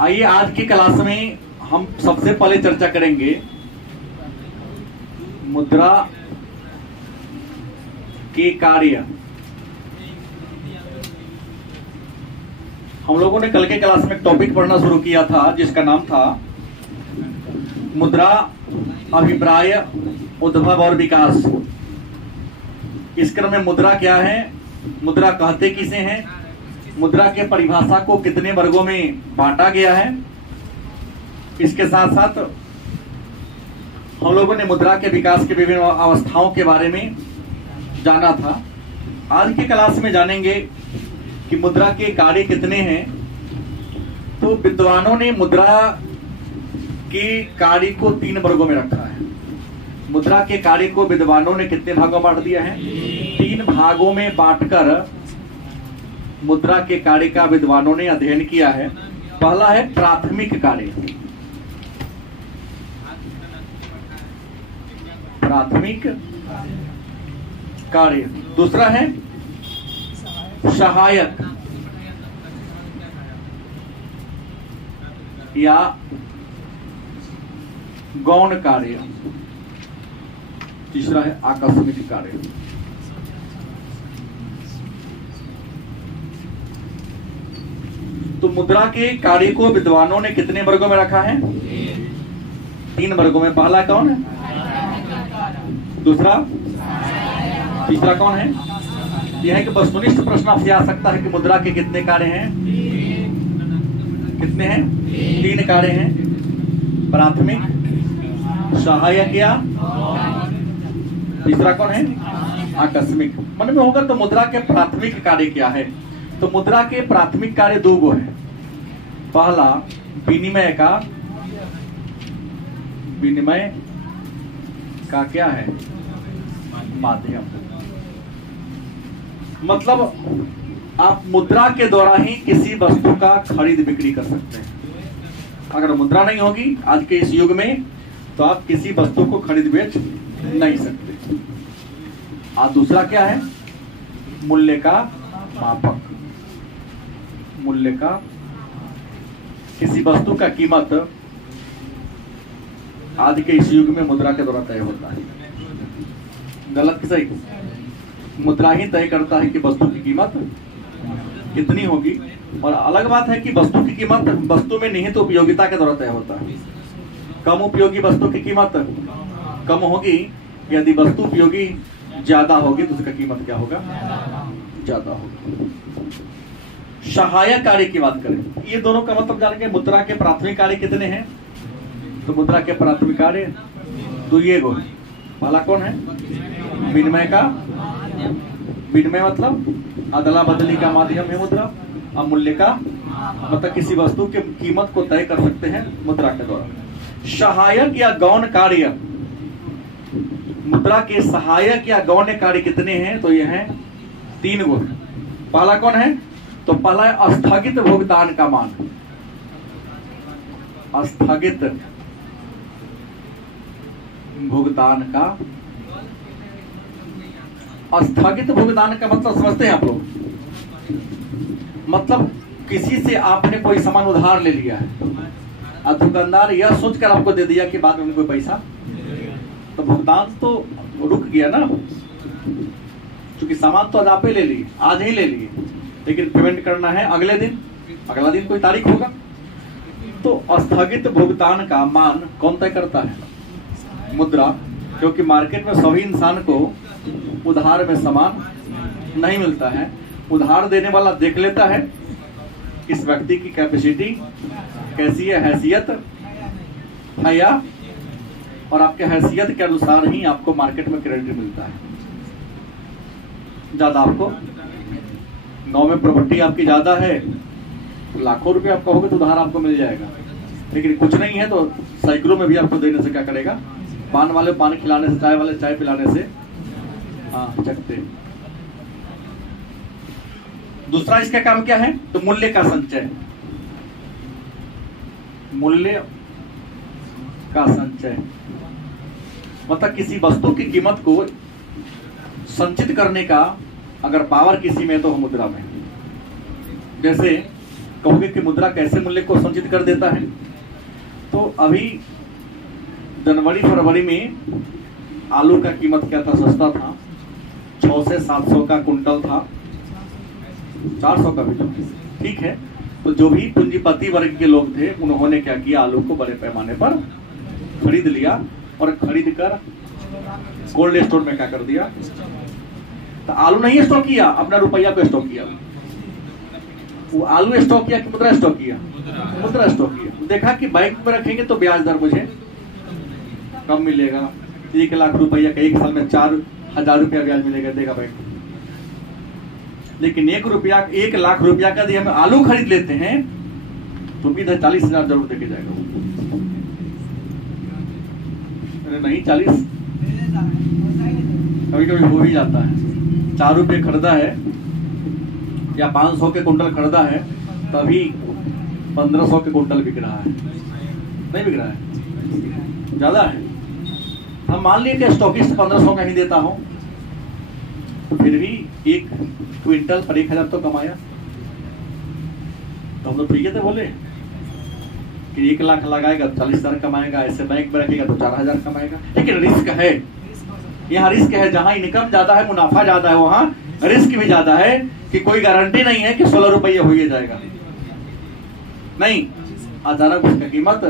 आइए आज की क्लास में हम सबसे पहले चर्चा करेंगे मुद्रा के कार्य। हम लोगों ने कल के क्लास में एक टॉपिक पढ़ना शुरू किया था जिसका नाम था मुद्रा, अभिप्राय, उद्भव और विकास। इस क्रम में मुद्रा क्या है, मुद्रा कहते किसे हैं, मुद्रा के परिभाषा को कितने वर्गों में बांटा गया है। इसके साथ साथ हम लोगों ने मुद्रा के विकास के विभिन्न अवस्थाओं के बारे में जाना था। आज की क्लास में जानेंगे कि मुद्रा के कार्य कितने हैं। तो विद्वानों ने मुद्रा के कार्य को 3 वर्गों में रखा है। मुद्रा के कार्य को विद्वानों ने कितने भागों में बांट दिया है? 3 भागों में बांटकर मुद्रा के कार्य का विद्वानों ने अध्ययन किया है। पहला है प्राथमिक कार्य, प्राथमिक कार्य। दूसरा है सहायक या गौण कार्य। तीसरा है आकस्मिक कार्य। तो मुद्रा के कार्य को विद्वानों ने कितने वर्गों में रखा है? 3 वर्गों में। पहला कौन है? दूसरा, तीसरा कौन है? यह है कि वस्तुनिष्ठ प्रश्न आपसे आ सकता है कि मुद्रा के कितने कार्य हैं? कितने हैं? 3 कार्य हैं, प्राथमिक, सहायक या तीसरा कौन है? आकस्मिक। मन में होगा तो मुद्रा के प्राथमिक कार्य क्या है? तो मुद्रा के प्राथमिक कार्य 2 गो है। पहला विनिमय का क्या है? माध्यम। मतलब आप मुद्रा के द्वारा ही किसी वस्तु का खरीद बिक्री कर सकते हैं। अगर मुद्रा नहीं होगी आज के इस युग में तो आप किसी वस्तु को खरीद बेच नहीं सकते। और दूसरा क्या है? मूल्य का मापक। मूल्य का, किसी वस्तु का कीमत आज के इस युग में मुद्रा के द्वारा तय होता है। गलत कि सही? मुद्रा ही तय करता है कि वस्तु की कीमत कितनी होगी। और अलग बात है कि वस्तु की कीमत वस्तु में निहित उपयोगिता के द्वारा तय होता है। कम उपयोगी वस्तु की कीमत कम होगी, यदि वस्तु उपयोगी ज्यादा होगी तो उसका कीमत क्या होगा? ज्यादा होगा। सहायक कार्य की बात करें, ये दोनों का मतलब जानेंगे। मुद्रा के प्राथमिक कार्य कितने हैं? तो मुद्रा के प्राथमिक कार्य 2 गो। पहला कौन है? विनिमय का। विनिमय मतलब अदला बदली का माध्यम है मुद्रा। और मूल्य का मतलब किसी वस्तु के कीमत को तय कर सकते हैं मुद्रा के द्वारा। सहायक या गौण कार्य, मुद्रा के सहायक या गौण कार्य कितने हैं? तो यह है 3 गो। पहला कौन है? तो पहला है स्थगित भुगतान का मान। स्थगित भुगतान का, स्थगित भुगतान का मतलब समझते हैं आप लोग? मतलब किसी से आपने कोई सामान उधार ले लिया है और दुकानदार यह सोचकर आपको दे दिया कि बाद में कोई पैसा, तो भुगतान तो रुक गया ना, क्योंकि सामान तो आज आप ले लिए, आज ही ले लिए, लेकिन पेमेंट करना है अगले दिन, अगला दिन कोई तारीख होगा। तो स्थगित भुगतान का मान कौन तय करता है? मुद्रा। क्योंकि मार्केट में सभी इंसान को उधार में सामान नहीं मिलता है। उधार देने वाला देख लेता है इस व्यक्ति की कैपेसिटी कैसी है, हैसियत है या, और आपके हैसियत के अनुसार ही आपको मार्केट में क्रेडिट मिलता है। ज्यादा आपको गांव में प्रॉपर्टी आपकी ज्यादा है, लाखों रुपए आप कहोगे तो उधार आपको मिल जाएगा। लेकिन कुछ नहीं है तो सैकड़ों में भी आपको देने से क्या करेगा? पान वाले पान खिलाने से, चाय वाले चाय पिलाने से चकते। दूसरा इसका काम क्या है? तो मूल्य का संचय। मूल्य का संचय मतलब किसी वस्तु की कीमत को संचित करने का अगर पावर किसी में तो मुद्रा में। जैसे कहोगे कि मुद्रा कैसे मूल्य को संचित कर देता है? तो अभी जनवरी फरवरी में आलू का कीमत क्या था? सस्ता था, 600 से 700 का कुंटल था, 400 का भी था, ठीक है। तो जो भी पूंजीपति वर्ग के लोग थे उन्होंने क्या किया, आलू को बड़े पैमाने पर खरीद लिया और खरीद कर कोल्ड स्टोर में क्या कर दिया? तो आलू नहीं स्टॉक किया, अपना रुपया को स्टॉक किया। वो आलू स्टॉक किया कि मुद्रा स्टॉक किया? मुद्रा स्टॉक किया। देखा कि बैंक में रखेंगे तो ब्याज दर मुझे कम मिलेगा, 1 लाख रुपया का 1 साल में 4,000 रुपया ब्याज मिलेगा, देगा बैंक। लेकिन 1 लाख रुपया का यदि हम आलू खरीद लेते हैं तो भी 40,000 जरूर देके जाएगा। अरे नहीं, 40 कभी कभी हो ही जाता है। 4 रुपये खरीदा है या 500 के कुंटल खरीदा है, तभी 1500 के कुंटल बिक रहा है, नहीं बिक रहा है, ज्यादा है। हम मान लिए कि स्टॉकिस्ट 1500 का ही देता हूं, तो फिर भी 1 क्विंटल पर 1000 तो कमाया। तो हम लोग ठीक है तो बोले कि 1 लाख लगाएगा 40,000 कमाएगा, ऐसे बैंक में रखेगा तो 4,000 कमाएगा। लेकिन रिस्क है, यहाँ रिस्क है। जहां इनकम ज्यादा है, मुनाफा ज्यादा है, वहां रिस्क भी ज्यादा है कि कोई गारंटी नहीं है कि 16 रुपये हो ही जाएगा। नहीं, अचानक उसका कीमत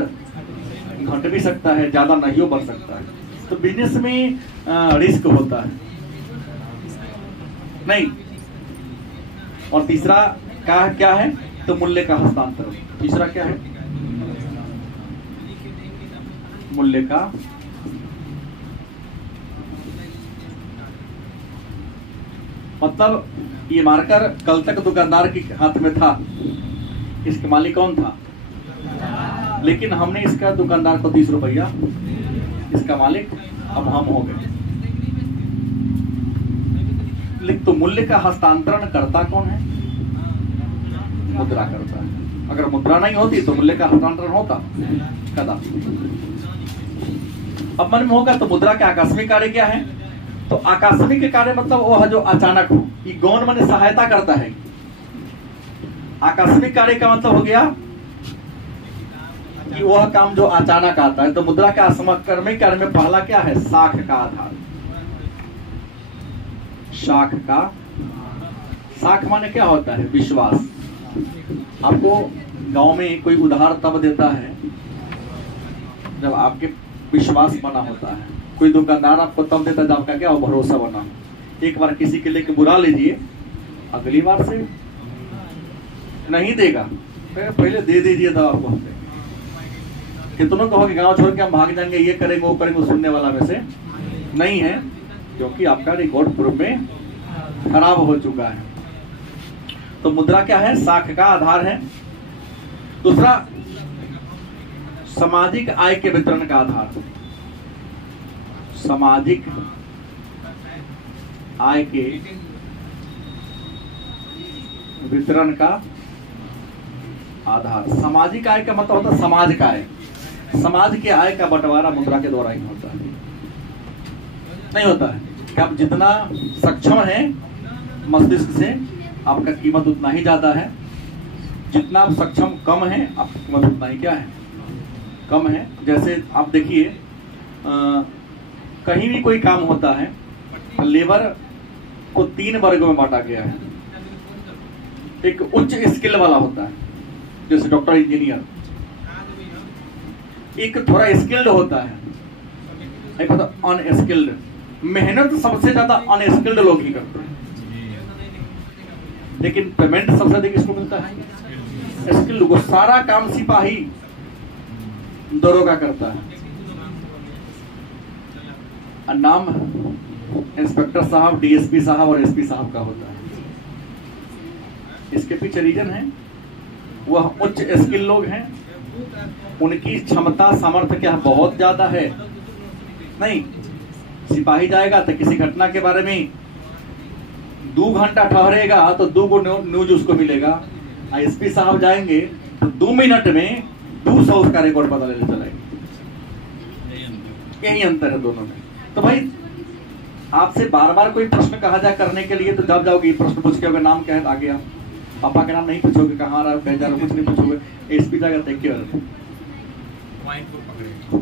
घट भी सकता है, ज्यादा नहीं बढ़ सकता है। तो बिजनेस में रिस्क होता है नहीं। और तीसरा क्या है? तो मूल्य का हस्तांतरण। तीसरा क्या है? मूल्य का मतलब ये मार्कर कल तक दुकानदार के हाथ में था, इसके मालिक कौन था? लेकिन हमने इसका दुकानदार को 30 रुपया, इसका मालिक अब हम हो गए। लेकिन तो मूल्य का हस्तांतरण करता कौन है? मुद्रा करता है। अगर मुद्रा नहीं होती तो मूल्य का हस्तांतरण होता कदा। अब मन में होगा तो मुद्रा के आकस्मिक कार्य क्या है? तो आकस्मिक कार्य मतलब वो जो अचानक हो, ये गौण माने सहायता करता है। आकस्मिक कार्य का मतलब हो गया कि वह काम जो अचानक आता है। तो मुद्रा के आकस्मिक कार्य में पहला क्या है? साख का आधार। शाख का, साख माने क्या होता है? विश्वास। आपको गांव में कोई उधार तब देता है जब आपके विश्वास बना होता है। कोई दुकानदार आपको तब देता है जब आपका क्या हो? भरोसा बना। एक बार किसी के लेके बुरा लीजिए, अगली बार से नहीं देगा, पहले दे दीजिए दवा आपको। कितनों कहोगे गांव छोड़ के हम भाग जाएंगे, ये करेंगे वो करेंगे, सुनने वाला में से नहीं है, क्योंकि आपका रिकॉर्ड पूर्व में खराब हो चुका है। तो मुद्रा क्या है? साख का आधार है। दूसरा, सामाजिक आय के वितरण का आधार। सामाजिक आय के वितरण का आधार। सामाजिक आय का मतलब होता है समाज का आय। समाज के आय का बंटवारा मुद्रा के द्वारा ही होता है। नहीं होता है कि आप जितना सक्षम है मस्तिष्क से, आपका कीमत उतना ही ज्यादा है। जितना आप सक्षम कम है, आपकी कीमत उतना ही क्या है? कम है। जैसे आप देखिए, कहीं भी कोई काम होता है, लेबर को 3 वर्गों में बांटा गया है। एक उच्च स्किल वाला होता है, जैसे डॉक्टर, इंजीनियर। एक थोड़ा स्किल्ड होता है, एक होता अनस्किल्ड। मेहनत सबसे ज्यादा अनस्किल्ड लोग ही करते हैं, लेकिन पेमेंट सबसे अधिक किसको मिलता है? स्किल्ड को। सारा काम सिपाही दरोगा करता है, नाम इंस्पेक्टर साहब, डीएसपी साहब और एसपी साहब का होता है। इसके पीछे रीजन है, वह उच्च स्किल लोग हैं, उनकी क्षमता सामर्थ्य क्या बहुत ज्यादा है। नहीं, सिपाही जाएगा तो किसी घटना के बारे में 2 घंटा ठहरेगा तो 2 गो न्यूज उसको मिलेगा। एसपी साहब जाएंगे तो 2 मिनट में 200 उसका रिकॉर्ड पता लेने चलेगा। यही अंतर है दोनों में। तो भाई, आपसे बार बार कोई प्रश्न कहा जाए करने के लिए, तो जब जाओगे प्रश्न पूछ के, अगर नाम क्या है, आगे आप पापा के नाम नहीं पूछोगे, कहाँ रहा कहीं जा रहा कुछ नहीं पूछोगे, एसपी जाकर देख के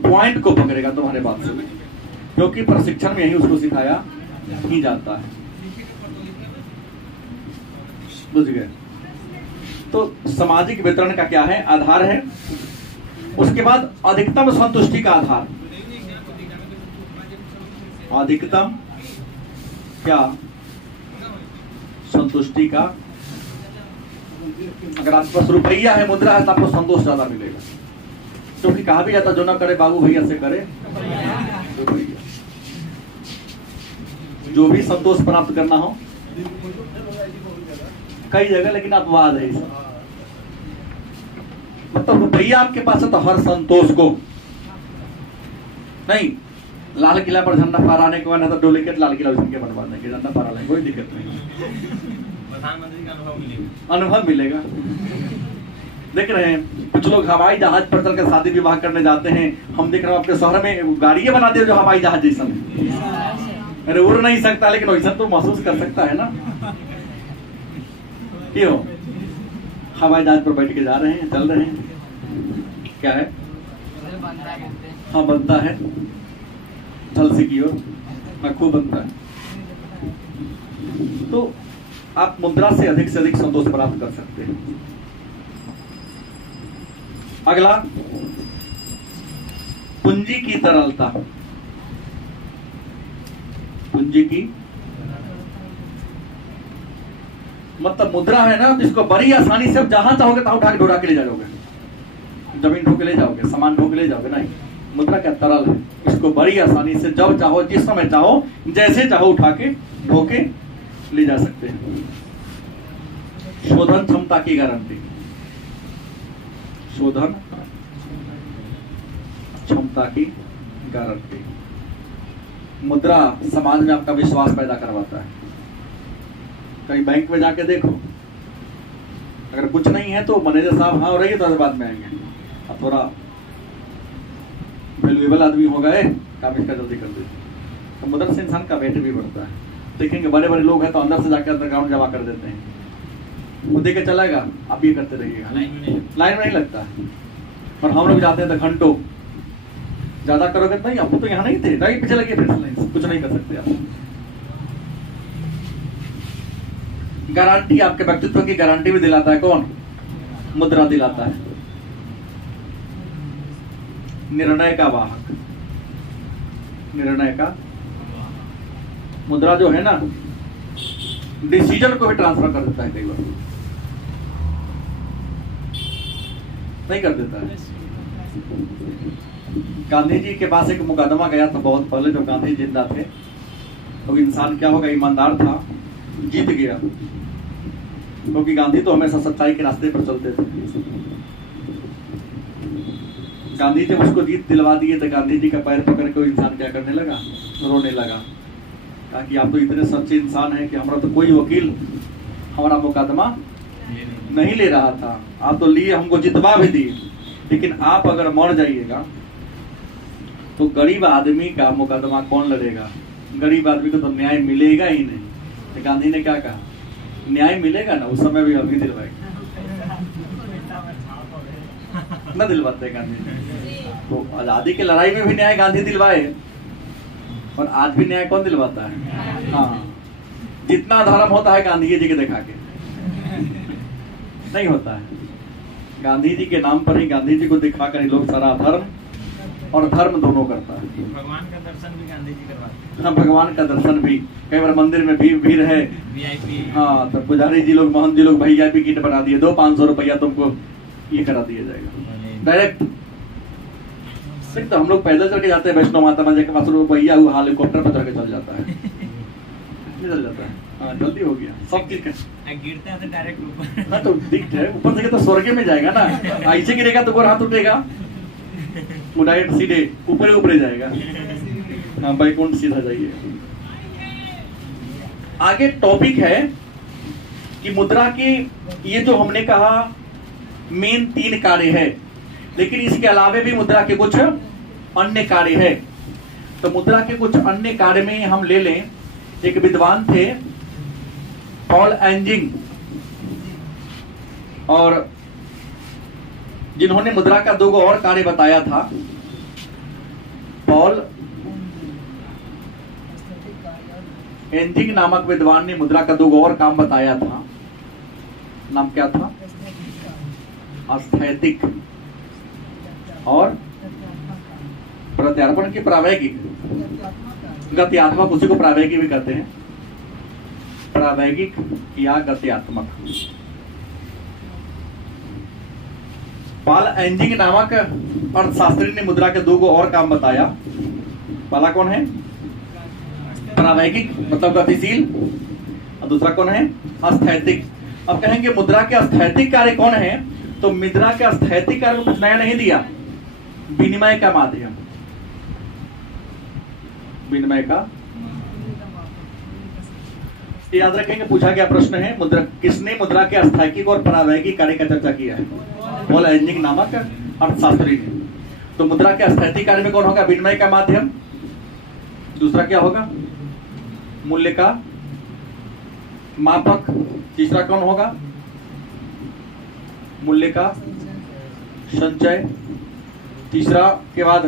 पॉइंट को पकड़ेगा तुम्हारे बात से, क्योंकि प्रशिक्षण में यही उसको सिखाया ही जाता है। बुझ गए? तो सामाजिक वितरण का क्या है, आधार है। उसके बाद अधिकतम संतुष्टि का आधार, अधिकतम क्या संतुष्टि का, अगर आपके पास रुपया है, मुद्रा है, तो आपको संतोष ज्यादा मिलेगा, क्योंकि कहा भी जाता जो ना करे बाबू भैया से करे रुपया। जो भी संतोष प्राप्त करना हो कई जगह, लेकिन अपवाद है इसमें। मतलब रुपया आपके पास है तो हर संतोष को नहीं, लाल किला पर झंडा फहराने के बाद तो डुप्लीकेट लाल किला के बनवा देंगे, झंडा फहरा लेंगे, कोई दिक्कत नहीं, प्रधानमंत्री का अनुभव मिलेगा। देख रहे हैं कुछ लोग हवाई जहाज पर चलकर शादी विवाह करने जाते हैं, हम देख रहे हैं आपके शहर में गाड़ियां बनाते हैं जो हवाई जहाज जैसा है। अरे उड़ नहीं सकता लेकिन वैसा तो महसूस कर सकता है ना, क्यों? हवाई जहाज पर बैठ के जा रहे हैं, चल रहे हैं, क्या है, हाँ बनता है, झलसी की ओर खूब बनता है। तो आप मुद्रा से अधिक संतोष प्राप्त कर सकते हैं। अगला, पूंजी की तरलता। पूंजी की मतलब मुद्रा है ना, जिसको बड़ी आसानी से आप जहां चाहोगे तहां उठा के ढोरा के ले जाओगे, जमीन ढो के ले जाओगे, सामान ढो के ले जाओगे, नहीं। मुद्रा क्या तरल है, इसको बड़ी आसानी से जब चाहो, जिस समय चाहो, जैसे चाहो उठा के ढो के ले जा सकते हैं। शोधन क्षमता की गारंटी, शोधन क्षमता की गारंटी। मुद्रा समाज में आपका विश्वास पैदा करवाता है। कहीं बैंक में जाके देखो, अगर कुछ नहीं है तो मैनेजर साहब हाँ हो रही है तो बाद में आएंगे, अब थोड़ा वैल्यूएबल आदमी हो गए, काम इसका जल्दी कर देते। तो मुद्रा से इंसान का वेट भी बढ़ता है। देखेंगे बड़े बड़े लोग हैं तो अंदर से जाकर अंडरग्राउंड जमा कर देते हैं, वो देख के चलेगा, आप ये करते रहिएगा, लाइन में नहीं लगता। और हम लोग जाते हैं तो घंटों, ज्यादा करोगे तो नहीं, आपको तो यहाँ नहीं थे, राइट पीछे लगे, कुछ नहीं कर सकते आप। गारंटी, आपके व्यक्तित्व की गारंटी भी दिलाता है कौन? मुद्रा दिलाता है। निर्णय का वाहक, निर्णय का, मुद्रा जो है ना डिसीजन को भी ट्रांसफर कर देता है, कई बार नहीं कर देता है। गांधी जी के पास एक मुकदमा गया था बहुत पहले, जब गांधी जिंदा थे, तो इंसान क्या होगा, ईमानदार था, जीत गया, क्योंकि गांधी तो हमेशा सच्चाई के रास्ते पर चलते थे। गांधी जब उसको जीत दिलवा दिए तो गांधी जी का पैर पकड़ के इंसान क्या करने लगा, रोने लगा, कहा कि आप तो इतने सच्चे इंसान हैं कि हमारा तो कोई वकील हमारा मुकदमा नहीं ले रहा था, आप तो लिए, हमको जितवा भी दिए, लेकिन आप अगर मर जाइएगा तो गरीब आदमी का मुकदमा कौन लड़ेगा, गरीब आदमी को तो न्याय मिलेगा ही नहीं। तो गांधी ने क्या कहा, न्याय मिलेगा ना, उस समय भी अभी दिलवाएगा, न दिलवाते गांधी ने। तो आजादी की लड़ाई में भी न्याय गांधी दिलवाए, और आज भी न्याय कौन दिलवाता है? हाँ, जितना धर्म होता है गांधी जी के दिखा के नहीं होता है। गांधी जी के नाम पर ही, गांधी जी को दिखाकर ही लोग सारा धर्म और धर्म दोनों करता है। भगवान का दर्शन भी गांधी जी करवाते हैं। हाँ, भगवान का दर्शन भी, कई बार मंदिर में भीड़ है, VIP, हाँ, तो पुजारी जी लोग, महंत जी लोग VIP किट बना दिए, 200-500 रुपया तुमको ये करा दिया जाएगा डायरेक्ट। तो हम लोग पैदल चल के जाते हैं वैष्णो माता मंदिर के पास, भैया हुआ हेलीकॉप्टर पर चढ़ के चल जाता है, चल जाता है, हाँ जल्दी हो गया, सब ठीक है। गिरते हैं तो डायरेक्ट ऊपर, हाँ तो दिख है, ऊपर से तो स्वर्ग में जाएगा ना, ऐसे गिरेगा तो हाथ उठेगा, वो डायरेक्ट सीधे ऊपर ऊपर जाएगा, हाँ बैकुंठ सीधा जाइए। आगे टॉपिक है कि मुद्रा की, ये जो हमने कहा मेन 3 कार्य है, लेकिन इसके अलावे भी मुद्रा के कुछ अन्य कार्य है। तो मुद्रा के कुछ अन्य कार्य में हम ले लें, एक विद्वान थे पॉल एंजिंग, और जिन्होंने मुद्रा का 2 और कार्य बताया था, पॉल एंजिंग नामक विद्वान ने मुद्रा का 2 और काम बताया था। नाम क्या था? अस्थैतिक और प्रत्यार्पण की प्रावैगिक, गत्यात्मक, उसी को प्रावैगिक भी कहते हैं, प्रावैगिक या गत्यात्मक। पॉल एंजिंग नामक अर्थशास्त्री ने मुद्रा के 2 और काम बताया। पहला कौन है? प्रावैगिक मतलब गतिशील, और दूसरा कौन है? अस्थैतिक। अब कहेंगे मुद्रा के अस्थैतिक कार्य कौन है, तो मुद्रा के अस्थैतिक कार्य को कुछ नया नहीं दिया, विनिमय का माध्यम, विनिमय का। याद रखेंगे, पूछा गया प्रश्न है मुद्रा किसने मुद्रा के अस्थैतिक और प्रावैगिक कार्य का चर्चा किया है? पॉल एंजिंग नामक अर्थशास्त्री ने। तो मुद्रा के अस्थैतिक कार्य में कौन होगा? विनिमय का माध्यम। दूसरा क्या होगा? मूल्य का मापक। तीसरा कौन होगा? मूल्य का संचय। तीसरा के बाद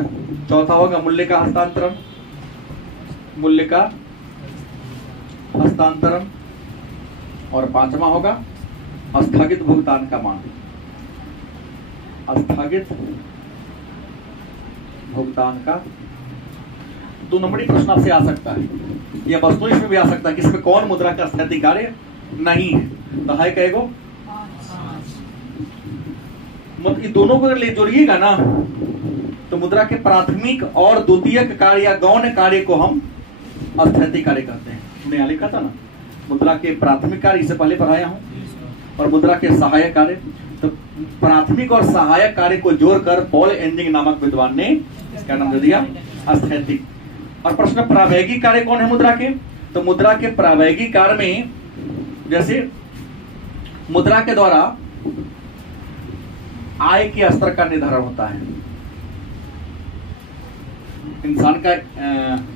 चौथा होगा मूल्य का हस्तांतरण, मूल्य का हस्तांतरण। और 5वां होगा स्थगित भुगतान का मान, स्थगित भुगतान का। 2 नंबरी प्रश्न आपसे आ सकता है, या वस्तु इसमें भी आ सकता है कि इसमें कौन मुद्रा का अस्थैतिक कार्य नहीं है। तो है कहेगो, मतलब दोनों को अगर जोड़िएगा ना, तो मुद्रा के प्राथमिक और द्वितीयक कार्य या गौण कार्य को हम अस्थैतिक कार्य कहते हैं। हमने यहाँ लिखा था ना, मुद्रा के प्राथमिक कार्य, इससे पहले पढ़ाया हूं, और मुद्रा के सहायक कार्य। तो प्राथमिक और सहायक कार्य को जोड़कर पॉल एंजिंग नामक विद्वान ने इसका नाम दे दिया अस्थैतिक। और प्रश्न, प्रावैगिक कार्य कौन है मुद्रा के? तो मुद्रा के प्रावैगिक कार्य में जैसे मुद्रा के द्वारा आय के स्तर का निर्धारण होता है। इंसान का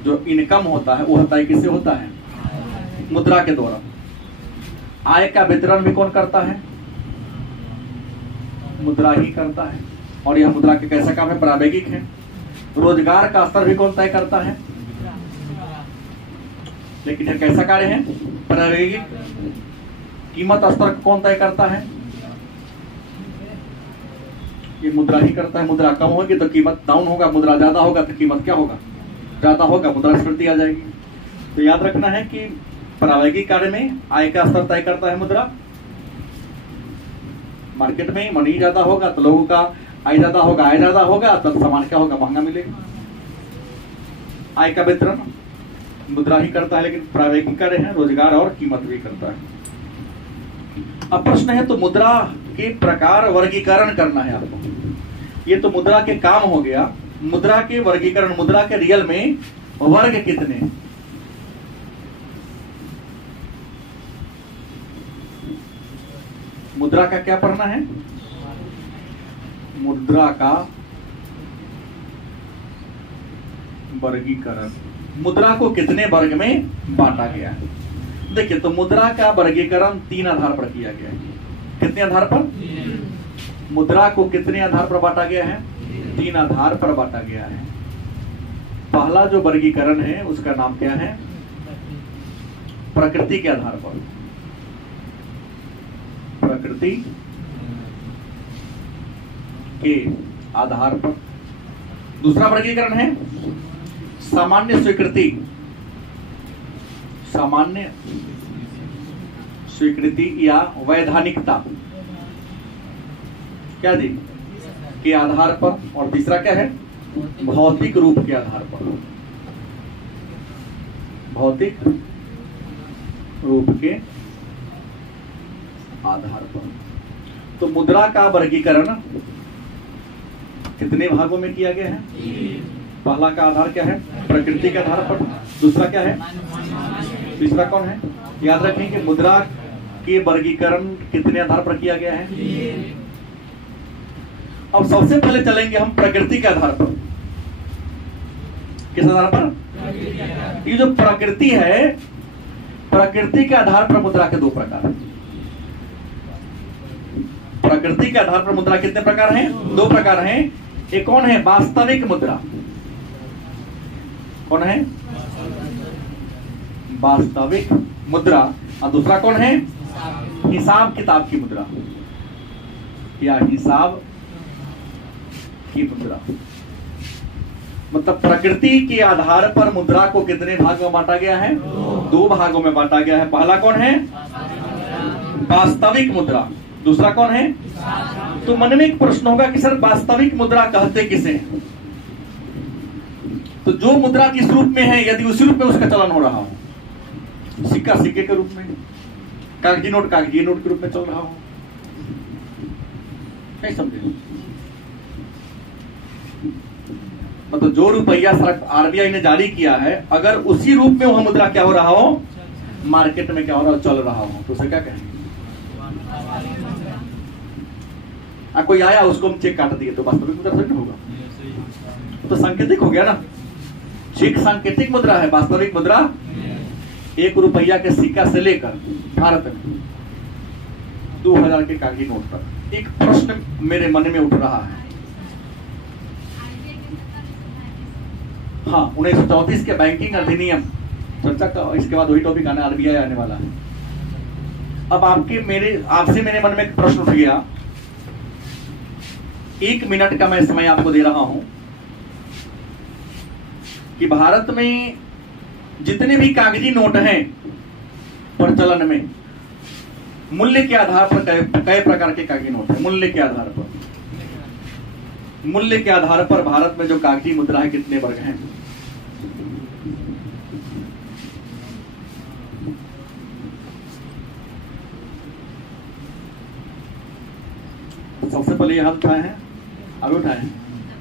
जो इनकम होता है वो होता है, किससे होता है? मुद्रा के द्वारा। आय का वितरण भी कौन करता है? मुद्रा ही करता है। और यह मुद्रा के कैसा काम है? प्रावैगिक है। रोजगार का स्तर भी कौन तय करता है? लेकिन यह कैसा कार्य है? प्रावैगिक। कीमत स्तर कौन तय करता है? ये मुद्रा ही करता है। मुद्रा कम होगी तो कीमत डाउन होगा, मुद्रा ज्यादा होगा तो कीमत क्या होगा? ज्यादा होगा, मुद्रास्फीति आ जाएगी। तो याद रखना है कि प्रावैगिक कार्य में आय का स्तर तय करता है मुद्रा। मार्केट में मनी ज्यादा होगा तो लोगों का आय ज्यादा होगा, आय ज्यादा होगा तब सामान क्या होगा? महंगा मिलेगा। आय का वितरण मुद्रा ही करता है, लेकिन प्रावैगिक कार्य है रोजगार और कीमत भी करता है। अब प्रश्न है, तो मुद्रा के प्रकार वर्गीकरण करना है आपको। ये तो मुद्रा के काम हो गया। मुद्रा के वर्गीकरण, मुद्रा के रियल में वर्ग कितने? मुद्रा का क्या पढ़ना है? मुद्रा का वर्गीकरण। मुद्रा को कितने वर्ग में बांटा गया है? देखिए, तो मुद्रा का वर्गीकरण 3 आधार पर किया गया है। कितने आधार पर? मुद्रा को कितने आधार पर बांटा गया है? 3 आधार पर बांटा गया है। पहला जो वर्गीकरण है उसका नाम क्या है? प्रकृति के आधार पर। प्रकृति के आधार पर। दूसरा वर्गीकरण है सामान्य स्वीकृति। सामान्य स्वीकृति या वैधानिकता क्या जी के आधार पर। और तीसरा क्या है? भौतिक रूप के आधार पर। भौतिक रूप के आधार पर। तो मुद्रा का वर्गीकरण कितने भागों में किया गया है? पहला का आधार क्या है? प्रकृति के आधार पर। दूसरा क्या है? तीसरा कौन है? याद रखें कि मुद्रा के वर्गीकरण कितने आधार पर किया गया है? अब सबसे पहले चलेंगे हम प्रकृति के आधार पर। किस आधार पर? ये जो प्रकृति है, प्रकृति के आधार पर मुद्रा के 2 प्रकार हैं। प्रकृति के आधार पर मुद्रा कितने प्रकार हैं? 2 प्रकार हैं। एक कौन है? वास्तविक मुद्रा। कौन है? वास्तविक मुद्रा। और दूसरा कौन है? हिसाब किताब की मुद्रा या हिसाब की मुद्रा। मतलब प्रकृति के आधार पर मुद्रा को कितने भाग में बांटा गया है? 2 भागों में बांटा गया है। पहला कौन है? वास्तविक मुद्रा। दूसरा कौन है? तो मन में एक प्रश्न होगा कि सर वास्तविक मुद्रा कहते किसे हैं? तो जो मुद्रा किस रूप में है, यदि उसी रूप में उसका चलन हो रहा हो, सिक्का सिक्के के रूप में, कागजी नोट कागजी नोट के रूप में चल रहा हो, नहीं समझे? मतलब जो रुपया आरबीआई ने जारी किया है, अगर उसी रूप में वह मुद्रा क्या हो रहा हो, मार्केट में क्या हो रहा हो, चल रहा हो, तो उसे क्या कहेंगे? कोई आया उसको हम चेक काट दिए तो वास्तविक मुद्रा नहीं होगा, तो सांकेतिक हो गया ना। चेक सांकेतिक मुद्रा है, वास्तविक मुद्रा 1 रुपया के सिक्का से लेकर भारत में 2000 के कागजी नोट तक। एक प्रश्न मेरे मन में उठ रहा है, हाँ 1934 के बैंकिंग अधिनियम चर्चा का, इसके बाद वही टॉपिक आना, आरबीआई आने वाला है। अब आपसे मेरे मन में एक प्रश्न उठ गया, 1 मिनट का मैं समय आपको दे रहा हूं कि भारत में जितने भी कागजी नोट हैं प्रचलन में, मूल्य के आधार पर कई प्रकार के कागजी नोट हैं। मूल्य के आधार पर भारत में जो कागजी मुद्रा है कितने वर्ग हैं? सबसे पहले ये हाथ उठाए हैं, अभी उठाए हैं,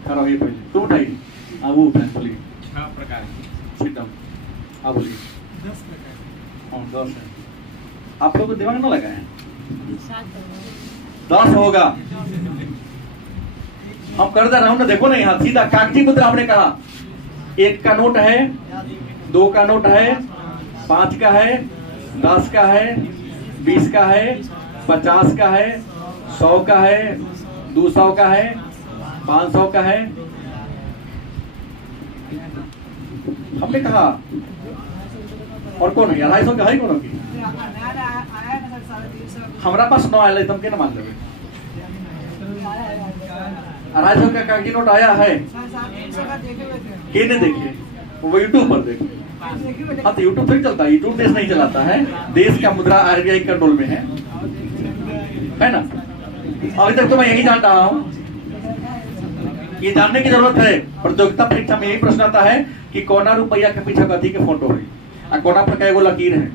खड़ा होइए पहले, तुम उठाइए, वो उठाए, बोलिए। 6 प्रकार। आप बोलिए। 10 प्रकार। हाँ 10 है। आप लोग को दिमाग ना लगा है? 10 होगा। हम कर दे रहा हूं ना, देखो ना यहाँ सीधा कागजी मुद्रा आपने कहा, 1 का नोट है, 2 का नोट है, 5 का है, 10 का है, 20 का है, 50 का है, 100 का है, 200 का है, 500 का है। हमने कहा और कौन है? 250 का है कौन की? हमारा पास 9 आया, तुम के ना मान लेंगे। 250 का कागजी नोट आया है, के ने देखे? वो यूट्यूब पर देखे। हाँ तो यूट्यूब थोड़ी चलता है, यूट्यूब देश नहीं चलाता है, देश का मुद्रा आरबीआई कंट्रोल में है ना। अभी तक तो मैं यही जान रहा हूं, ये जानने की जरूरत है। प्रतियोगिता परीक्षा में यही प्रश्न आता है कि कोना रुपया के पीछे कथी के फोटो है, और कोना पर कई गो लकीर है,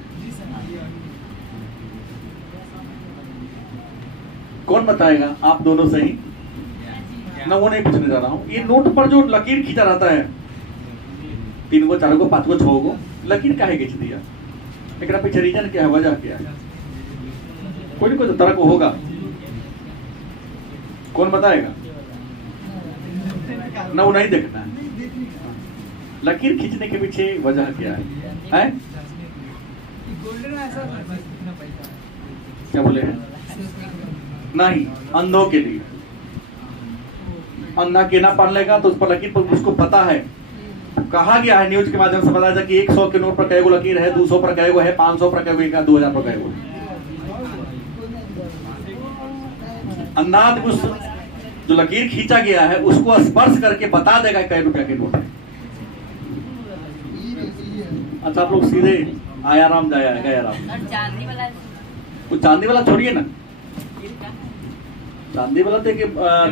कौन बताएगा? आप दोनों से ही ना, वो नहीं पूछने जा रहा हूँ। ये नोट पर जो लकीर खींचा रहता है, 3 गो 4 गो 5 गो 6 गो लकीर काहे खींच दिया? एक पीछे रीजन क्या है, वजह क्या है? कोई ना कोई तो तरह को होगा, कौन बताएगा? ना वो नहीं देखना है, लकीर खींचने के पीछे वजह क्या है? क्या बोले हैं? नहीं, अंधों के लिए। अंधा के ना पढ़ लेगा तो उस पर लकीर पर उसको पता है। कहा गया है, न्यूज के माध्यम से बताया जाए कि 100 के नोट पर कई गो लकीर है, 200 पर कई गो है, 500 पर कई गो, 2000 पर कई गो। अंदाज उस जो लकीर खींचा गया है उसको स्पर्श करके बता देगा कई रुपया के नोट है। अच्छा आप लोग सीधे आया राम जाया गया राम, कुछ चांदी वाला छोड़िए ना, चांदी वाला तो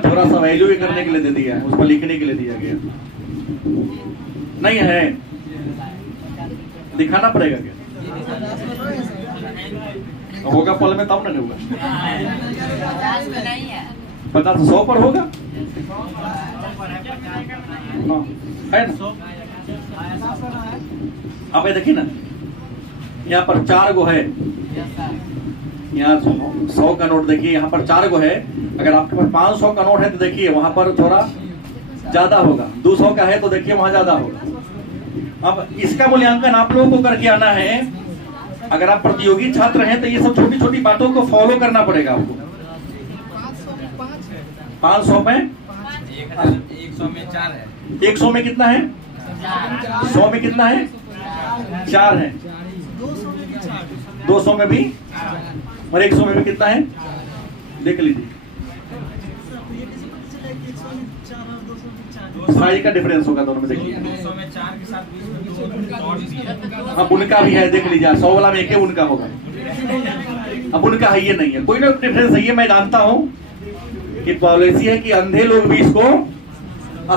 थोड़ा सा वैल्यू करने के लिए दे दिया है, उस पर लिखने के लिए दिया गया नहीं है, दिखाना पड़ेगा क्या? होगा पल में तब नहीं होगा। 50-100 पर होगा है ना। आप ये देखिए ना, यहाँ पर 4 गो है, यहाँ 100 का नोट देखिए, यहाँ पर 4 गो है। अगर आपके पास 500 का नोट है तो देखिए वहां पर थोड़ा ज्यादा होगा, 200 का है तो देखिए वहां ज्यादा होगा। अब इसका मूल्यांकन आप लोगों को करके आना है। अगर आप प्रतियोगी छात्र हैं तो ये सब छोटी छोटी बातों को फॉलो करना पड़ेगा आपको। 500 में 100 में 4 है। 100 में कितना है? 100 में कितना है? 4 है। 200 में भी और 100 में भी कितना है? देख लीजिए साइज का डिफरेंस होगा दोनों में। देखिए 200 में 4 के साथ बीच में 2 डॉट भी है। अब उनका भी है, देख लीजिए 100 वाला में एक ही उनका होगा। अब उनका है ये नहीं है, कोई ना डिफरेंस है ये मैं जानता हूं कि पॉलिसी है कि अंधे लोग भी इसको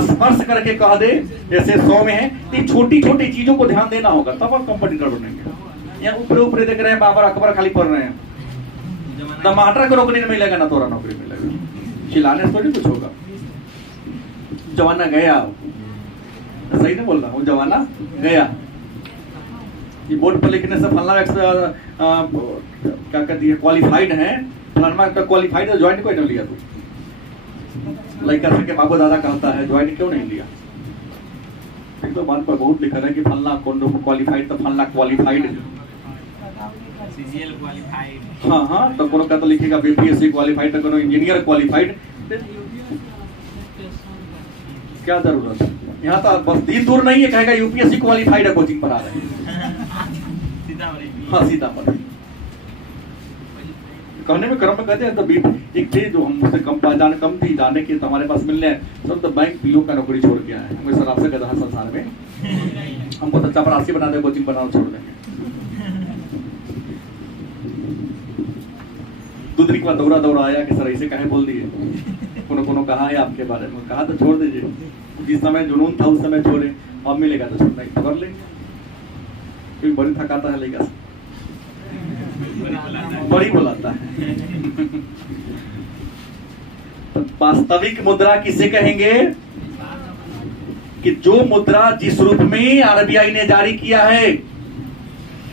स्पर्श करके कह दे जैसे 100 में है। तो छोटी छोटी चीजों को ध्यान देना होगा तब आप कंपटीटर बनेंगे। यहाँ ऊपर ऊपर देख रहे हैं बाबर अकबर खाली पढ़ रहे हैं, टमाटर को नौकरी नहीं मिलेगा ना तोरा नौकरी मिलेगा, चिल्लाने से थोड़ी कुछ होगा। जमाना गया, सही नहीं बोल रहा हूँ, जमाना गया। ये बोर्ड पर लिखने से फलना क्या कहती है क्वालिफाइड है, फलाना क्वालिफाइड है, ज्वाइन क्यों नहीं लिया तू? लड़का के बाबू दादा कहता है ज्वाइन क्यों नहीं लिया? एक तो बात पर बहुत लिखा है कि फलना कौन क्वालिफाइड, तो फलना क्वालिफाइड, सीजीएल क्वालिफाइड। हाँ हाँ, तो कोनो का तो लिखेगा बीपीएससी क्वालिफाइड, तो कोनो इंजीनियर क्वालिफाइड। क्या जरूरत है? यहाँ तो बस दिन दूर नहीं है कहेगा यूपीएससी क्वालिफाइड है, कोचिंग पढ़ा रहे हैं। हाँ सीतामढ़ी कहने में क्रम में कहते हैं। तो एक थे जो हमसे कम पहचान कम थी, जाने की हमारे पास मिलने सब तो बैंक पीओ का नौकरी छोड़ के आए। हमें सर आपसे कहता संसार में हम बहुत अच्छा परासी बना दे, कोचिंग बनाना छोड़ देंगे। दूसरी के बाद दौड़ा आया कि सर ऐसे कहे बोल दिए, कोनो कहा है आपके बारे में, कहा तो छोड़ दीजिए, जिस समय जुनून था उस समय छोड़े, अब मिलेगा तो छोड़ना ही कर लेंगे। कोई बड़ी थकाता है लेगा, बड़ी बुलाता है। वास्तविक मुद्रा किसे कहेंगे? कि जो मुद्रा जिस रूप में आरबीआई ने जारी किया है,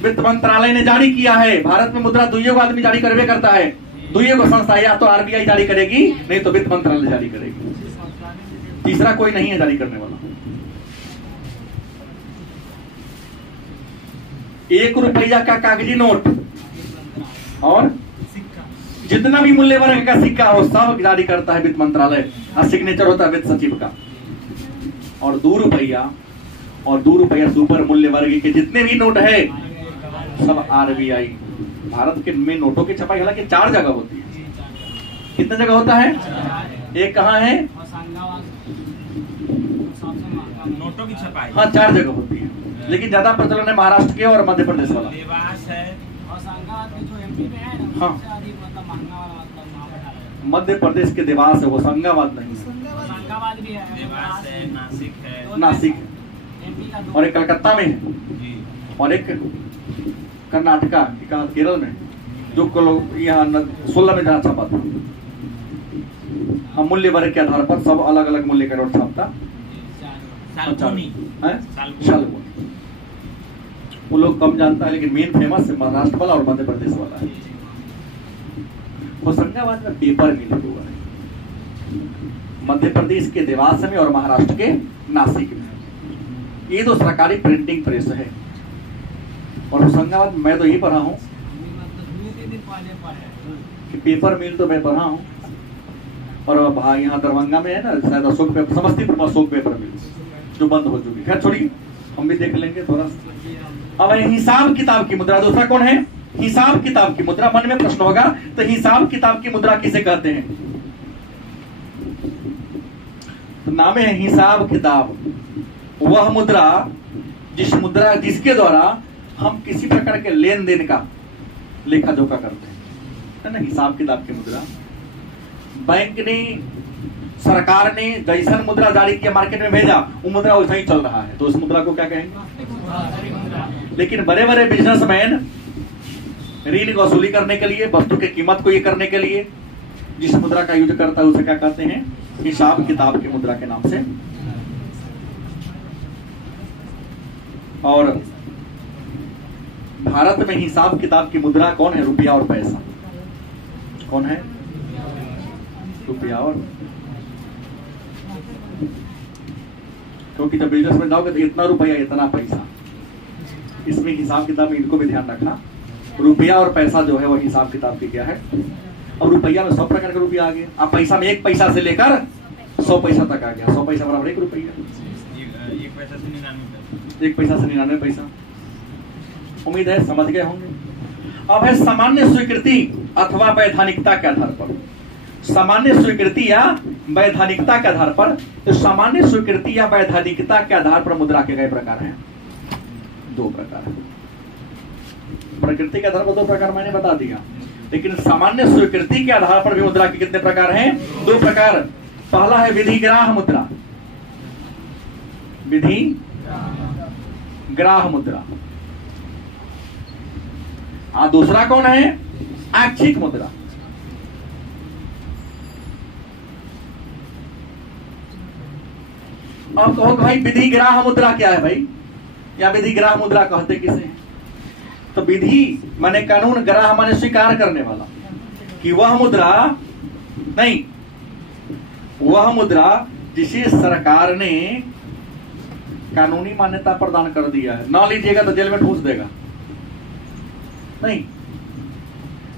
वित्त मंत्रालय ने जारी किया है। भारत में मुद्रा दुइयों को आदमी जारी करवे करता है, दुइयों को संस्था, या तो आरबीआई जारी करेगी नहीं तो वित्त मंत्रालय जारी करेगी, तीसरा कोई नहीं है जारी करने वाला। 1 रुपया का कागजी नोट और जितना भी मूल्य वर्ग का सिक्का हो सब जारी करता है वित्त मंत्रालय, और सिग्नेचर होता है वित्त सचिव का। और 2 रुपया और 2 रुपया सुपर मूल्य वर्ग के जितने भी नोट है सब आरबीआई। भारत के में नोटों की छपाई हालांकि 4 जगह होती है। कितने जगह होता है? एक कहाँ है? नोटों की छपाई हाँ 4 जगह होती है, लेकिन ज्यादा प्रचलन है महाराष्ट्र के और मध्य प्रदेश वाला। देवास है, हाँ मध्य प्रदेश के देवास है, होशंगाबाद नहीं है। देवास है, नासिक है, नासिक और एक कलकत्ता में है और एक कर्नाटका केरल में, जो यहाँ 16 में जहाँ छपा था। हम मूल्य वर्ग के आधार पर सब अलग अलग मूल्य का नोट छपता। शालमुनी वो लोग कम जानता है, लेकिन मेन फेमस है महाराष्ट्र वाला और मध्य प्रदेश वाला है। होशंगाबाद में पेपर मिल हुआ है, मध्य प्रदेश के देवास में और महाराष्ट्र के नासिक में। ये तो सरकारी प्रिंटिंग प्रेस है। और होशंगाबाद मैं तो यही पढ़ा हूँ कि पेपर मिल तो मैं पढ़ा हूँ। और यहाँ दरभंगा में है ना शायद अशोक पेपर, समस्तीपुर में अशोक पेपर मिल जो बंद हो चुकी। खैर छोड़िए, हम भी देख लेंगे थोड़ा। अब हिसाब किताब की मुद्रा, दूसरा कौन है? हिसाब किताब की मुद्रा। मन में प्रश्न होगा तो हिसाब किताब की मुद्रा किसे कहते हैं? तो नाम है हिसाब किताब, वह मुद्रा जिसके द्वारा हम किसी प्रकार के लेन देन का लेखा जोखा करते हैं, है ना, हिसाब किताब की मुद्रा। बैंक ने, सरकार ने जैसन मुद्रा जारी किया मार्केट में भेजा, वो मुद्रा वैसा ही चल रहा है, तो उस मुद्रा को क्या कहेंगे? लेकिन बड़े बड़े बिजनेसमैन ऋण की वसूली करने के लिए, वस्तु की कीमत को ये करने के लिए जिस मुद्रा का यूज करता है उसे क्या कहते हैं? हिसाब किताब की मुद्रा के नाम से। और भारत में हिसाब किताब की मुद्रा कौन है? रुपया और पैसा। कौन है? रुपया और, क्योंकि जब बिजनेस में जाओगे तो इतना रुपया इतना पैसा, इसमें हिसाब किताब में इनको भी ध्यान रखना। रुपया और पैसा जो है वो हिसाब किताब की क्या है? और रुपया में 100 प्रकार का रुपया आ गया। अब पैसा में 1 पैसा से लेकर 100 पैसा तक आ गया। 100 पैसा बराबर 1 रुपया। 1 पैसा से 99 1 पैसा से 99 पैसा। उम्मीद है समझ गए होंगे। अब है सामान्य स्वीकृति अथवा वैधानिकता के आधार पर। सामान्य स्वीकृति या वैधानिकता के आधार पर, तो सामान्य स्वीकृति या वैधानिकता के आधार पर मुद्रा के कई प्रकार हैं? 2 प्रकार है। प्रकृति के आधार पर 2 प्रकार मैंने बता दिया, लेकिन सामान्य स्वीकृति के आधार पर भी मुद्रा के कितने प्रकार हैं? 2 प्रकार। पहला है विधिग्राह्य मुद्रा, विधिग्राह्य मुद्रा। दूसरा कौन है? ऐच्छिक मुद्रा। अब कहो कि भाई विधिग्राह्य मुद्रा क्या है भाई, या विधिग्राह्य मुद्रा कहते किसे? तो विधि माने कानून, ग्राह्य माने स्वीकार करने वाला, कि वह मुद्रा नहीं, वह मुद्रा जिसे सरकार ने कानूनी मान्यता प्रदान कर दिया है। ना लीजिएगा तो जेल में ठूस देगा। नहीं,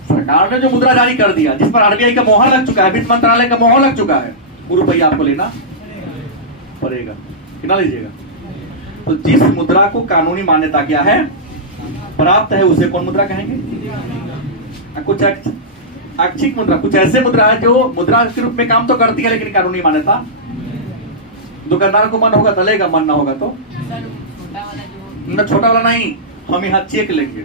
सरकार ने जो मुद्रा जारी कर दिया, जिस पर आरबीआई का मोहर लग चुका है, वित्त मंत्रालय का मोहर लग चुका है, वो रुपया आपको लेना पड़ेगा कि ना लीजिएगा। तो जिस मुद्रा को कानूनी मान्यता क्या है प्राप्त है, उसे कौन मुद्रा कहेंगे? कुछ ऐच्छिक मुद्रा, कुछ ऐसे मुद्रा है जो मुद्रा के रूप में काम तो करती है लेकिन कानूनी मान्यता। दुकानदार को मन होगा तो लेगा, मन ना होगा तो न। छोटा वाला नहीं, हम यहाँ चेक लेंगे।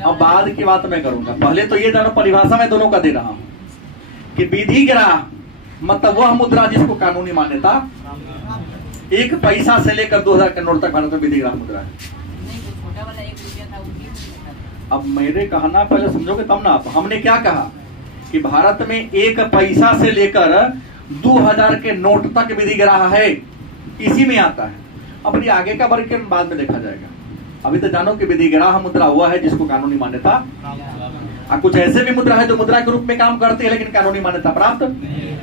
अब बाद की बात मैं करूंगा, पहले तो ये जानो परिभाषा मैं दोनों का दे रहा हूं कि विधिग्राह्य मतलब वह मुद्रा जिसको कानूनी मान्यता 1 पैसा से लेकर 2000 के नोट तक भारत में विधिग्राह्य मुद्रा है। अब मेरे कहना पहले समझोगे तब ना। आप हमने क्या कहा कि भारत में 1 पैसा से लेकर 2000 के नोट तक विधिग्राह्य है, इसी में आता है। अब ये आगे का वर्ग बाद में देखा जाएगा। अभी तो जानो कि विधिग्राह्य मुद्रा हुआ है जिसको कानूनी मान्यता। कुछ ऐसे भी मुद्रा है जो मुद्रा के रूप में काम करती है लेकिन कानूनी मान्यता प्राप्त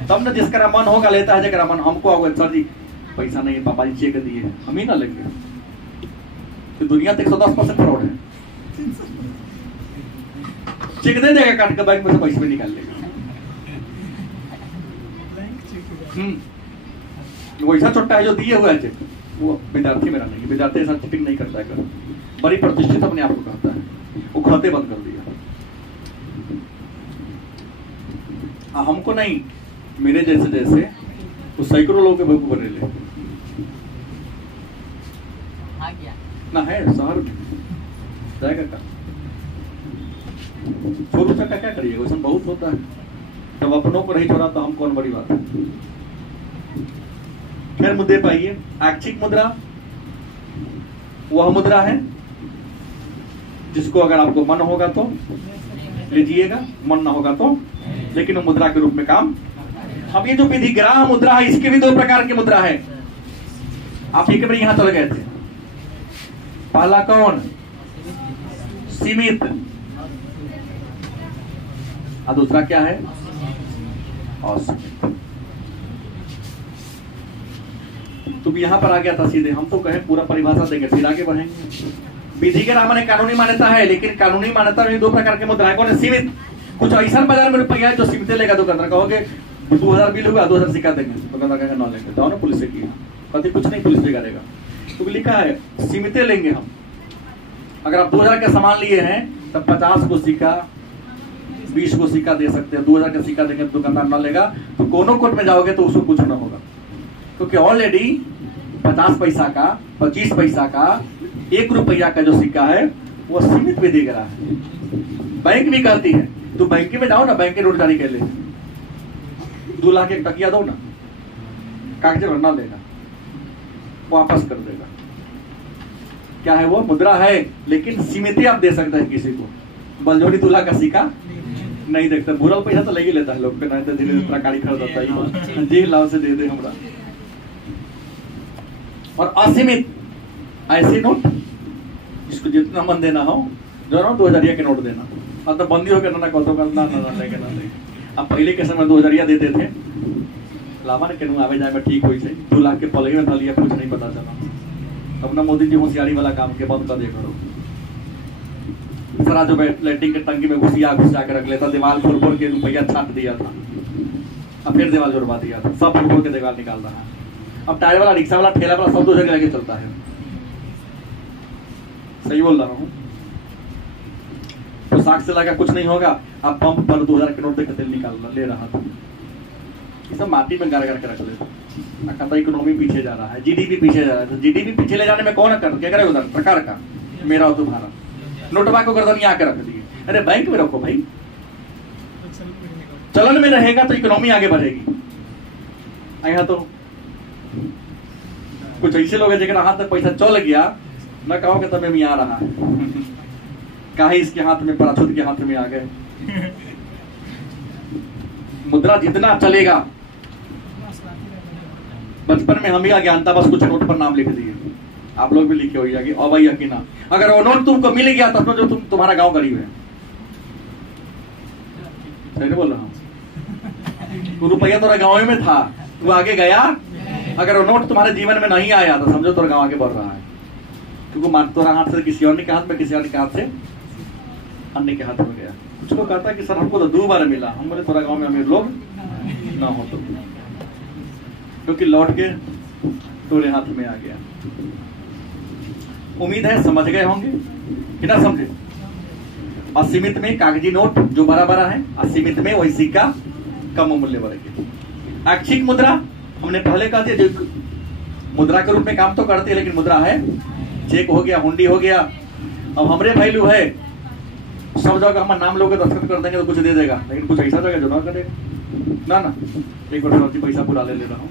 तब न जिसका मन होगा लेता है, जगह मन हमको होगा सर जी पैसा नहीं, पापा जी चेक दिए, हम ही ना लेंगे। तो दुनिया तक 110% फ्रॉड है। चेक दे देगा, काट के बैंक में से पैसे भी निकाल लेगा। वैसा छोटा है जो दिए हुआ है चेक, वो विद्यार्थी मेरा नहीं, विद्यार्थी ऐसा चीटिंग नहीं करता है। बड़ी प्रतिष्ठित अपने आप को कहता है, वो खाते बंद कर दिया। हमको नहीं, मेरे जैसे जैसे वो सैकड़ों लोगों के बेवकूफ बने ले ना है। शहर में जाएगा का छोड़ सा क्या करिएगा, वैसा बहुत होता है। जब अपनों को नहीं छोड़ा तो हम कौन बड़ी बात है। खैर मुद्दे पे आइए। ऐच्छिक मुद्रा वह मुद्रा है जिसको अगर आपको मन होगा तो लीजिएगा, मन ना होगा तो, लेकिन वो मुद्रा के रूप में काम। अब ये जो विधिग्राह्य मुद्रा है इसके भी 2 प्रकार की मुद्रा है। आप एक बार यहां चले गए थे। पहला कौन? सीमित। और दूसरा क्या है? असीमित। तुम यहां पर आ गया था सीधे, हम तो कहें पूरा परिभाषा देंगे फिर आगे बढ़ेंगे। विधिग्राह्य माने कानूनी मान्यता है, लेकिन कानूनी मान्यता में 2 प्रकार के मुद्रा है। कौन है? सीमित। कुछ ऐसा बाजार में रुपया है जो सीमित लेगा दुकानदार, कहोगे 2000 बिल हुआ 2000 सिक्का देंगे, दुकानदार कहेगा न लेंगे, तो ना पुलिस से किया कभी कुछ नहीं, पुलिस बिगाड़ेगा। तो लिखा है सीमित लेंगे हम। अगर आप 2000 का सामान लिए हैं तब 50 को सिक्का 20 को सिक्का दे सकते हैं। 2000 का सिक्का देंगे तो दुकानदार न लेगा, तो कोनो कोर्ट में जाओगे तो उसको कुछ ना होगा, क्योंकि ऑलरेडी 50 पैसा का, 25 पैसा का, 1 रुपया का जो सिक्का है वो सीमित विधिग्राह्य है। बैंक भी कहती है तो बैंक में जाओ ना, बैंक के नोट जारी कर ले, 2 लाख एक टकिया दो ना, कागज भरना देगा, वापस कर देगा। क्या है वो? मुद्रा है, लेकिन सीमित आप दे सकते हैं किसी को। बलजोड़ी 2 लाख का सिक्का नहीं देखते। बुरा पैसा तो ले ही लेता है लोग पे, नहीं तो धीरे धीरे गाड़ी खरीदता है जी लाभ से दे दे हमरा। और असीमित ऐसे नोट जिसको जितना मन देना हो, जो ना 2000 के नोट देना, अब तो बंदी हो गया ना कौतो करना ना लेके ना लेके। अब पहले के समय 2000 देते थे, लावा ने केनू आवे जाए में ठीक होई छै। 2 लाख के पलगे में धलिया कुछ नहीं पता चला। अब ना मोदी जी होशियारी वाला काम के बंद कर दे करो। दूसरा जो लैट्रिन के टंकी में घुसिया के रख लेता, दीवार फोड़ के रुपया छाट दिया था, अब फिर दीवार जोड़वा दिया था, सब फोड़ के दीवार निकाल रहा है। अब टायर वाला, रिक्शा वाला, ठेला वाला सब दूसरे के लेके चलता है। सही बोल रहा हूँ? तो साख से लगा कुछ नहीं होगा। अब पंप पर 2000 के नोट देकर तेल निकाल ले रहा था, ये सब माटी में गाड़ के रख लेता। कहता इकोनॉमी पीछे जा रहा है, जीडीपी पीछे जा रहा है। तो जीडीपी पीछे ले जाने में कौन क्या करे? उधर सरकार का, मेरा और तुम्हारा। नोटबा को गर्दन यहाँ के रख दिए। अरे बैंक में रखो भाई, चलन में रहेगा तो इकोनॉमी आगे बढ़ेगी। यहाँ तो कुछ ऐसे लोग हैं जिनके हाथ में पैसा चल गया, मैं कहोगे तब में आ रहा है काहे इसके हाथ में, पराछुत के हाथ में आ गए। मुद्रा जितना चलेगा, बचपन में हम ही अज्ञानता बस कुछ नोट पर नाम लिख दिए, आप लोग भी लिखे हो जाएगी और भाई यकीना अगर वो नोट तुमको मिल गया तब जो तुम्हारा गांव गरीब है। सही बोल रहा हूँ? तो रुपया तुम्हारे गांव में था, तू आगे गया, अगर वो नोट तुम्हारे जीवन में नहीं आया तो समझो तुम्हारा गांव आगे बढ़ रहा है, क्योंकि तुम्हारा हाथ से किसी अन्य के हाथ में, किसी अन्य के हाथ से अन्य के हाथ में गया। कुछ लोग कहता है कि सर हमको तो 2 बार मिला। हम बोले थोड़ा गांव में अमीर लोग ना हो तो, क्योंकि लौट के तुम्हारे हाथ में आ गया। उम्मीद है समझ गए होंगे कि ना समझे? असीमित में कागजी नोट जो बड़ा बड़ा है, असीमित में वही सिक्का कम मूल्य वाले के। ऐच्छिक मुद्रा हमने पहले कहा था, जो मुद्रा के रूप में काम तो करती है लेकिन मुद्रा है, चेक हो गया, हुंडी हो गया। अब हमरे वैल्यू है, सब जगह हम नाम लोगे दस्तखत कर देंगे तो कुछ दे देगा, लेकिन कुछ ऐसा जगह जो ना करेगा ना। एक बार सरती पैसा बुला ले रहा हूँ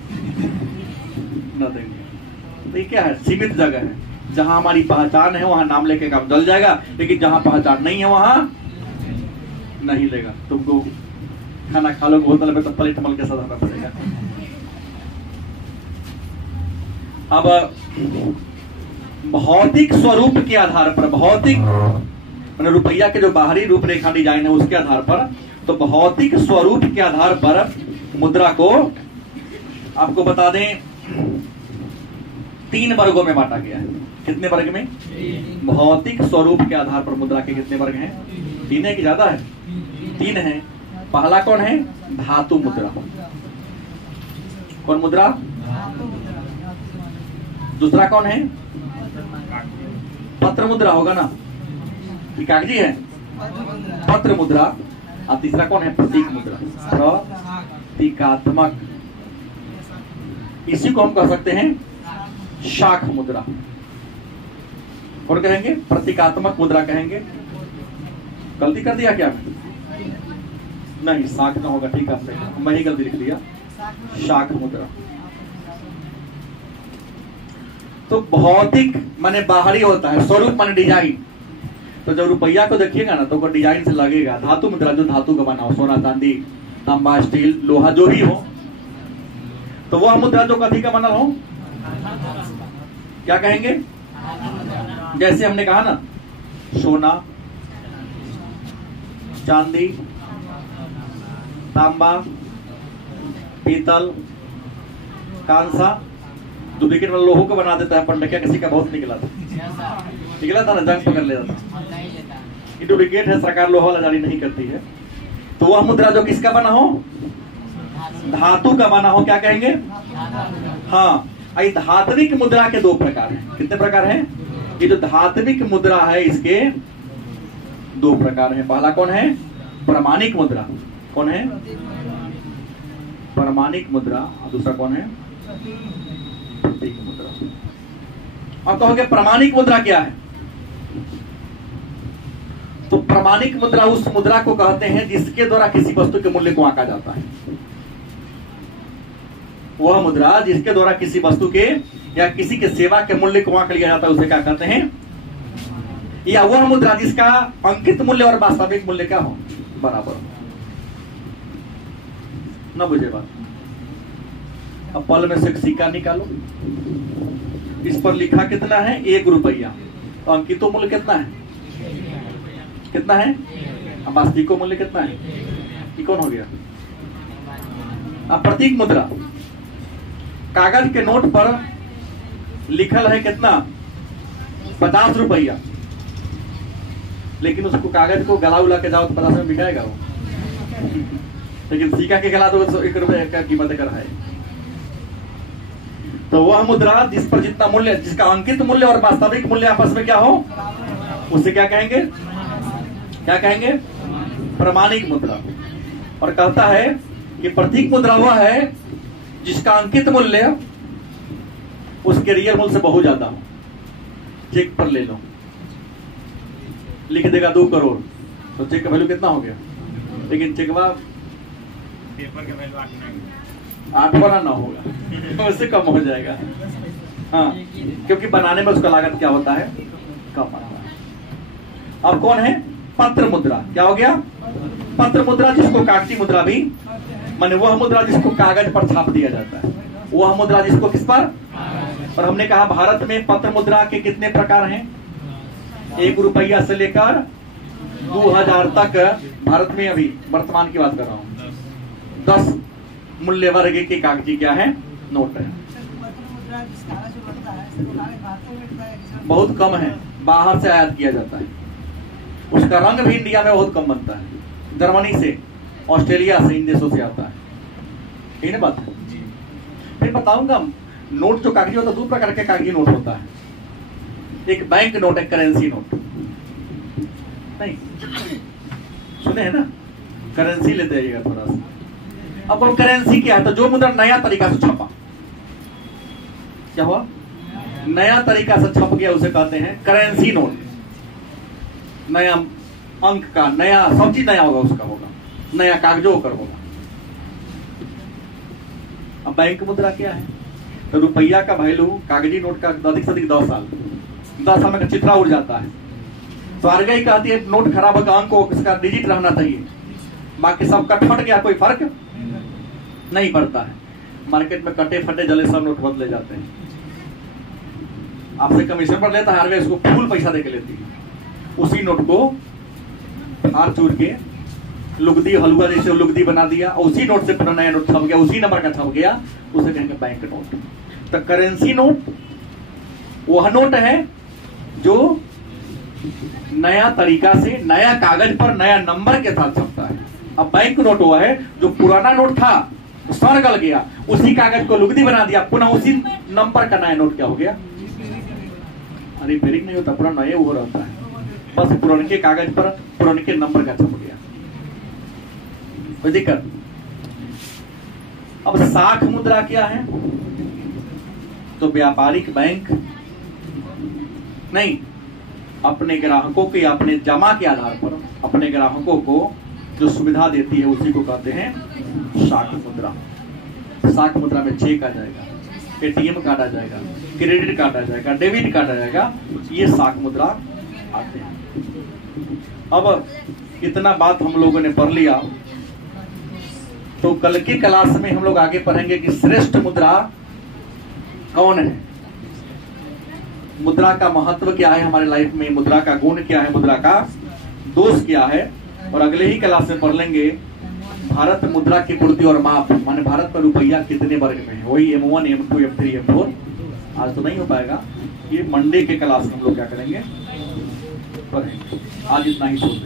ना देंगे। तो ये क्या है? सीमित जगह है, जहां हमारी पहचान है वहां नाम लेके काम चल जाएगा, लेकिन जहां पहचान नहीं है वहां नहीं लेगा। तुमको खाना खा लो बोतल में तो प्लेट मल के सजाना पड़ेगा। अब भौतिक स्वरूप के आधार पर, भौतिक मैंने रुपया के जो बाहरी रूपरेखा डिजाइन है उसके आधार पर, तो भौतिक स्वरूप के आधार पर मुद्रा को आपको बता दें 3 वर्गों में बांटा गया है। कितने वर्ग में? भौतिक स्वरूप के आधार पर मुद्रा के कितने वर्ग हैं? 3 है कि ज्यादा है? 3 है। पहला कौन है? धातु मुद्रा। कौन मुद्रा? दूसरा कौन है? पत्र मुद्रा होगा ना, ये कागजी है, पत्र मुद्रा। और तीसरा कौन है? प्रतीक मुद्रा, प्रतीकात्मक। इसी को हम कह सकते हैं शाख मुद्रा। और कहेंगे प्रतीकात्मक मुद्रा कहेंगे। गलती कर दिया क्या? नहीं, शाख ना होगा, ठीक है, मैं ही गलती लिख दिया, शाख मुद्रा। तो भौतिक माने बाहरी होता है, स्वरूप माने डिजाइन। तो जब रुपया को देखिएगा ना तो डिजाइन से लगेगा। धातु मुद्रा जो धातु का बना हो, सोना चांदी तांबा स्टील लोहा जो भी हो, तो वह मुद्रा जो कथी का बना हो क्या कहेंगे? जैसे हमने कहा ना, सोना चांदी तांबा पीतल कांसा, डुप्लीकेट वाला लोहो को बना देता है। पंडकिया किसी का बहुत निकला था ना, जंग पकड़ लेता था। ये डुप्लीकेट है, सरकार लोहा वाला जारी नहीं करती है। तो वह मुद्रा जो किसका बना हो? धातु का बना हो, क्या कहेंगे? हाँ, ये धात्विक मुद्रा के 2 प्रकार हैं। कितने प्रकार हैं? ये जो धात्विक मुद्रा है इसके 2 प्रकार हैं। पहला कौन है? प्रमाणिक मुद्रा। कौन है? प्रमाणिक मुद्रा। और दूसरा कौन है? प्रतीक मुद्रा। और कहोगे प्रमाणिक मुद्रा क्या है? तो प्रमाणिक मुद्रा उस मुद्रा को कहते हैं जिसके द्वारा किसी वस्तु के मूल्य को आंका जाता है। वह मुद्रा जिसके द्वारा किसी वस्तु के या किसी के सेवा के मूल्य को आंक लिया जाता है उसे क्या कहते हैं? या वह मुद्रा जिसका अंकित मूल्य और वास्तविक मूल्य क्या हो? बराबर। न बुझे बात? अब पल में से एक सिक्का निकालो, इस पर लिखा कितना है? 1 रुपया। तो अंकित मूल्य कितना है? कितना है? अब वास्तविक मूल्य कितना है? ये कौन हो गया? अब प्रतीक मुद्रा, कागज के नोट पर लिखल है कितना? 50 रुपया। लेकिन उसको कागज को गला उला के जाओ तो 50 में बिकाएगा वो। लेकिन सिक्का के गला तो 1 रुपए का कीमत कर है। तो वह मुद्रा जिस पर जितना मूल्य, जिसका अंकित मूल्य और वास्तविक मूल्य आपस में क्या हो, उसे क्या कहेंगे, क्या कहेंगे, प्रमाणिक मुद्रा। और कहता है कि प्रतीक मुद्रा वह है जिसका अंकित मूल्य उसके रियल मूल्य से बहुत ज्यादा हो। चेक पर ले लो, लिख देगा 2 करोड़, तो चेक का वैल्यू कितना हो गया, लेकिन चेकवा पेपर का वैल्यू 8 बना ना होगा, उससे कम हो जाएगा। हाँ, क्योंकि बनाने में उसका लागत क्या होता है, कम आता है। और कौन है, पत्र मुद्रा। क्या हो गया, पत्र मुद्रा, जिसको कागजी मुद्रा भी, माने वह मुद्रा जिसको कागज पर छाप दिया जाता है, वह मुद्रा जिसको किस पर। और हमने कहा भारत में पत्र मुद्रा के कितने प्रकार हैं, 1 रुपया से लेकर 2000 तक भारत में, अभी वर्तमान की बात कर रहा हूँ, 10 मूल्य वर्ग के कागजी क्या है, नोट है। बहुत कम है, बाहर से आयात किया जाता है। उसका रंग भी इंडिया में बहुत कम बनता है, जर्मनी से, ऑस्ट्रेलिया से, इन देशों से आता है। यही ना बात है। फिर बताऊंगा, नोट जो कागजी होता है, 2 प्रकार के कागजी नोट होता है। एक बैंक नोट, एक करेंसी नोट। नहीं सुने हैं ना, करेंसी लेते जाइएगा थोड़ा सा। अब वो करेंसी क्या है, तो जो मुद्रा नया तरीका से छपा, क्या हुआ, नया तरीका से छप गया, उसे कहते हैं करेंसी नोट। नया अंक का, नया सब चीज नया होगा, उसका होगा नया, कागजों कर होगा। अब बैंक मुद्रा क्या है, तो रुपया का वैल्यू कागजी नोट का अधिक से अधिक 10 साल, 10 साल में चित्रा उड़ जाता है। तो आरबीआई कहती है नोट खराब होगा, अंक को इसका डिजिट रहना चाहिए, बाकी सब कट फट गया, कोई फर्क नहीं पड़ता है। मार्केट में कटे फटे जले सब नोट बदले जाते हैं। आपसे कमीशन पर लेता है आरबीआई, उसको फुल पैसा देके लेती है। उसी नोट को हार चूर के लुगदी, हलवा जैसे लुगदी बना दिया, और उसी नोट से पूरा नया नोट छप गया, उसी नंबर का छप गया, उसे कहेंगे बैंक नोट। तो करेंसी नोट वह नोट है जो नया तरीका से, नया कागज पर नया नंबर के साथ छपता है। अब बैंक नोट हुआ है जो पुराना नोट था, सड़ गल गया, उसी कागज को लुगदी बना दिया, पुनः उसी नंबर का नया नोट क्या हो गया, रिपेयरिंग नहीं होता, पूरा नया वो रहता है, बस पुराने कागज पर पुराने नंबर का छप गया, कोई दिक्कत। अब साख मुद्रा क्या है, तो व्यापारिक बैंक नहीं, अपने ग्राहकों के, अपने जमा के आधार पर अपने ग्राहकों को जो सुविधा देती है, उसी को कहते हैं साख मुद्रा। साख मुद्रा में चेक आ जाएगा, एटीएम कार्ड आ जाएगा, क्रेडिट कार्ड आ जाएगा, डेबिट कार्ड आ जाएगा, ये साख मुद्रा आते हैं। अब इतना बात हम लोगों ने पढ़ लिया, तो कल की क्लास में हम लोग आगे पढ़ेंगे कि श्रेष्ठ मुद्रा कौन है, मुद्रा का महत्व क्या है हमारे लाइफ में, मुद्रा का गुण क्या है, मुद्रा का दोष क्या है। और अगले ही क्लास में पढ़ लेंगे भारत मुद्रा की पूर्ति और माप, माने भारत में रुपया कितने वर्ग में है, वही M1, M2, M3, M4। आज तो नहीं हो पाएगा, ये मंडे के क्लास में हम लोग क्या करेंगे, पढ़ेंगे। आज इतना ही सोच